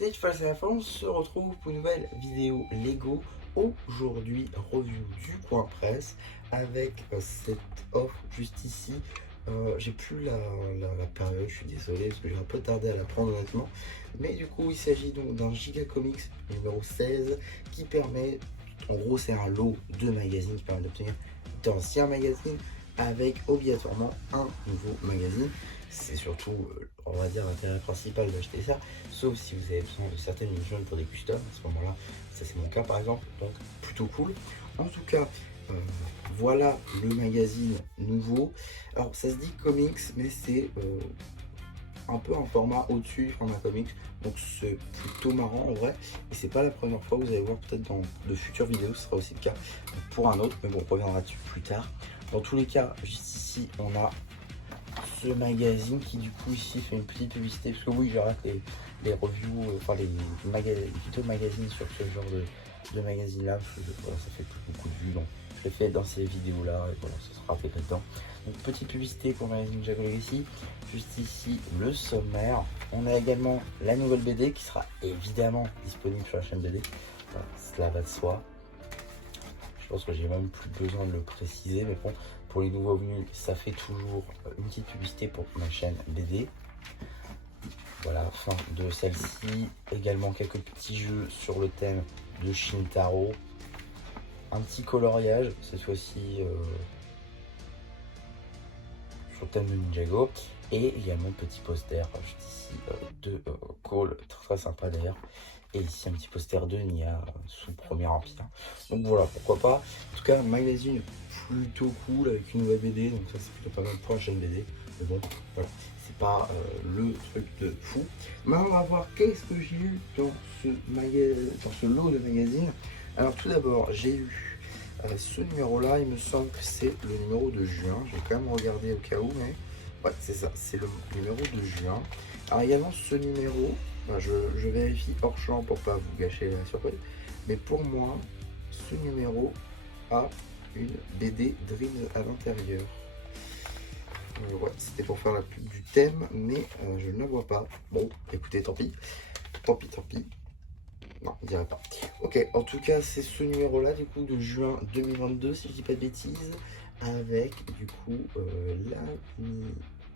C'est Fall à la fin, on se retrouve pour une nouvelle vidéo Lego. Aujourd'hui, review du coin presse avec cette offre juste ici. J'ai plus la période, je suis désolé parce que j'ai un peu tardé à la prendre honnêtement. Mais du coup, il s'agit donc d'un Giga Comics numéro 16 qui permet, en gros, c'est un lot de magazines qui permet d'obtenir d'anciens magazines avec obligatoirement un nouveau magazine. C'est surtout, on va dire, l'intérêt principal d'acheter ça, sauf si vous avez besoin de certaines éditions pour des customs. À ce moment-là, ça c'est mon cas par exemple, donc plutôt cool. En tout cas, voilà le magazine nouveau. Alors ça se dit comics, mais c'est un peu un format au-dessus du format comics, donc c'est plutôt marrant en vrai. Et c'est pas la première fois, vous allez voir peut-être dans de futures vidéos, ce sera aussi le cas pour un autre, mais bon, on reviendra dessus plus tard. Dans tous les cas, juste ici, on a ce magazine qui du coup ici fait une petite publicité, parce que oui, j'arrête les reviews, enfin les tutos magazines sur ce genre de magazine là, parce que voilà, ça fait plus beaucoup de vues, donc je l'ai fait dans ces vidéos là, et voilà, ça sera intégré dedans. Donc petite publicité pour le magazine Jago Legacy. Juste ici le sommaire, on a également la nouvelle BD qui sera évidemment disponible sur la chaîne BD, voilà, cela va de soi. Je pense que j'ai même plus besoin de le préciser, mais bon, pour les nouveaux venus, ça fait toujours une petite publicité pour ma chaîne BD. Voilà, fin de celle-ci. Également quelques petits jeux sur le thème de Shintaro. Un petit coloriage, cette fois-ci sur le thème de Ninjago. Et également petit poster juste ici de Cole, très sympa d'ailleurs. Et ici un petit poster de Nia sous Premier Empire. Donc voilà, pourquoi pas. En tout cas, magazine plutôt cool avec une nouvelle BD. Donc ça c'est plutôt pas mal pour la chaîne BD. Mais bon, voilà, c'est pas le truc de fou. Maintenant on va voir qu'est-ce que j'ai eu dans ce lot de magazines. Alors tout d'abord, j'ai eu ce numéro là, il me semble que c'est le numéro de juin. Je vais quand même regarder au cas où, mais ouais, c'est ça, c'est le numéro de juin. Alors également ce numéro, je vérifie hors champ pour pas vous gâcher la surprise, mais pour moi, ce numéro a une BD Dreams à l'intérieur. Ouais, c'était pour faire la pub du thème, mais je ne la vois pas. Bon, écoutez, tant pis. Tant pis, tant pis. Non, on dirait pas. Ok, en tout cas, c'est ce numéro-là, du coup, de juin 2022, si je dis pas de bêtises, avec, du coup,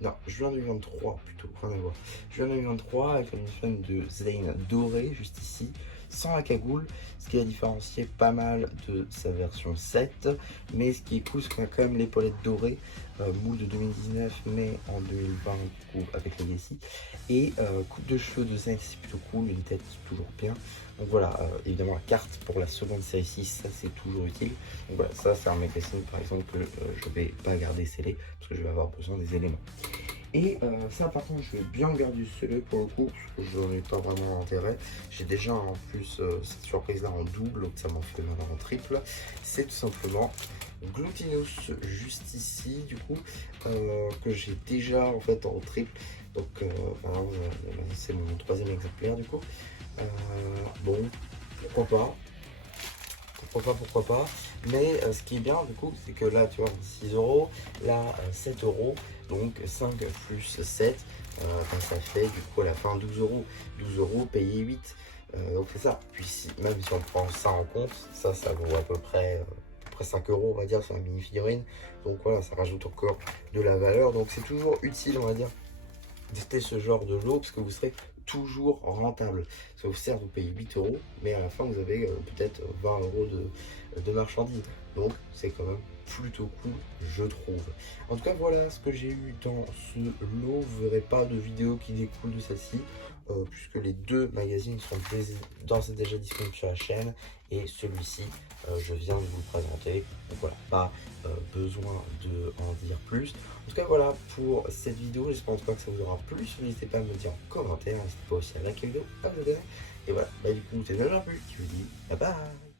non, juin 2023, plutôt, rien à voir. Juin 2023, avec une fan de Zane doré, juste ici, sans la cagoule, ce qui a différencié pas mal de sa version 7, mais ce qui est cool, c'est qu'on a quand même l'épaulette dorée, moule de 2019, mais en 2020, du coup, avec Legacy, et coupe de cheveux de Zane, c'est plutôt cool, une tête toujours bien. Donc voilà, évidemment la carte pour la seconde série 6, ça c'est toujours utile. Donc voilà, ça c'est un magazine par exemple que je vais pas garder scellé, parce que je vais avoir besoin des éléments. Et ça par contre je vais bien garder scellé pour le coup, parce que je n'en ai pas vraiment intérêt. J'ai déjà en plus cette surprise là en double, donc ça m'en fait maintenant en triple. C'est tout simplement Glutinous juste ici du coup, que j'ai déjà en fait en triple. Donc voilà, c'est mon troisième exemplaire du coup. Bon, pourquoi pas, mais ce qui est bien du coup, c'est que là tu vois 6 €, là 7 €, donc 5 plus 7, ça fait du coup à la fin 12 €, 12 € payé 8, donc c'est ça. Puis même si on prend ça en compte, ça vaut à peu près 5 € on va dire sur la mini figurine, donc voilà, ça rajoute encore de la valeur, donc c'est toujours utile on va dire tester ce genre de lot, parce que vous serez toujours rentable. Sauf certes vous payez 8 €, mais à la fin vous avez peut-être 20 € de marchandises, donc c'est quand même plutôt cool je trouve. En tout cas voilà ce que j'ai eu dans ce lot. Vous verrez pas de vidéo qui découle de celle-ci, puisque les deux magazines sont d'ores et déjà disponibles sur la chaîne, et celui-ci je viens de vous le présenter, donc voilà, pas besoin de en dire plus. En tout cas voilà pour cette vidéo, j'espère en tout cas que ça vous aura plu. N'hésitez pas à me le dire en commentaire, n'hésitez pas aussi à liker la vidéo, à vous abonner, et voilà, du coup c'est déjà plus, je vous dis bye bye.